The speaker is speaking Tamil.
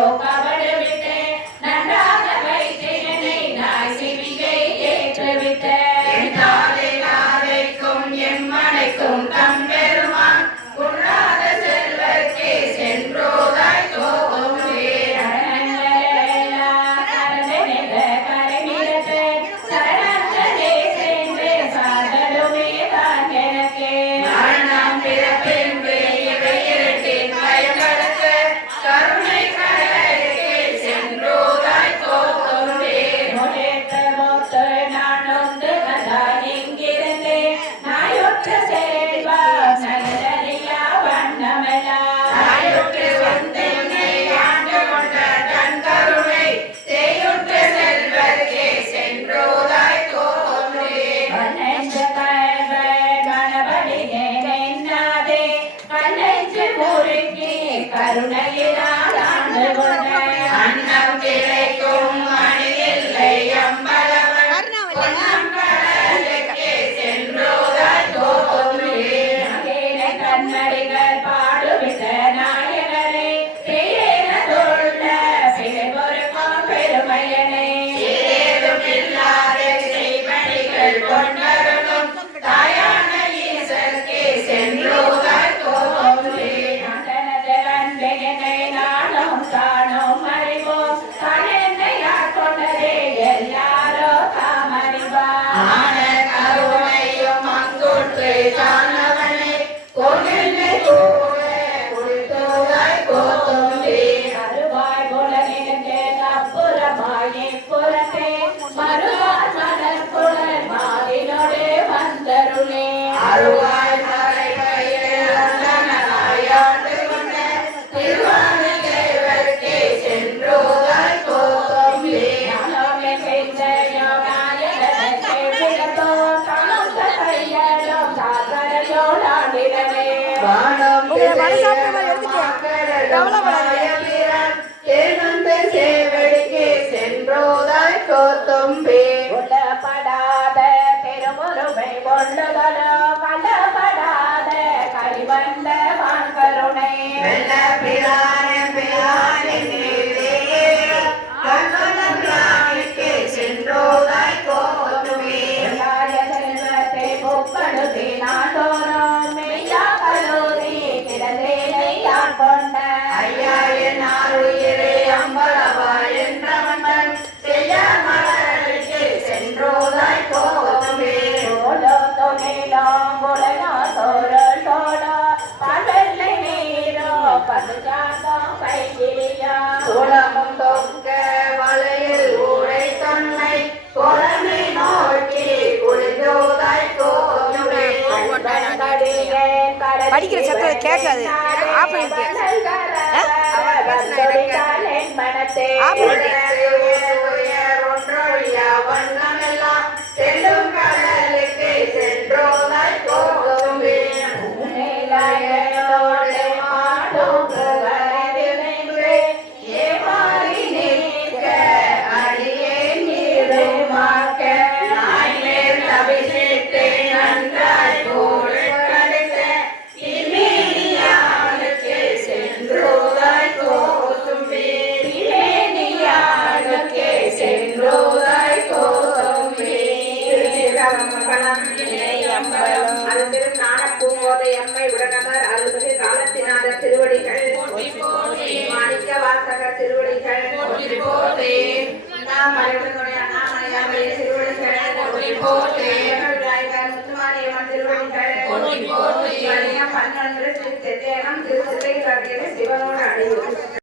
céu para அருணையினால் ஆண்டு கொண்ட அன்னம் கிடைக்கும் எவ்வளோ அடிக்கிற சத்தம் கேட்காது. ஆஃப் பண்ணிட்டு பூங்கோதை அம்மை உடனமர் அருள்மிகு காலத்தினாத திருவடிகள். மாணிக்க வாசக திருவடிகள். திருவடிகள். பன்னொன்று திருத்தேகம் திருத்தே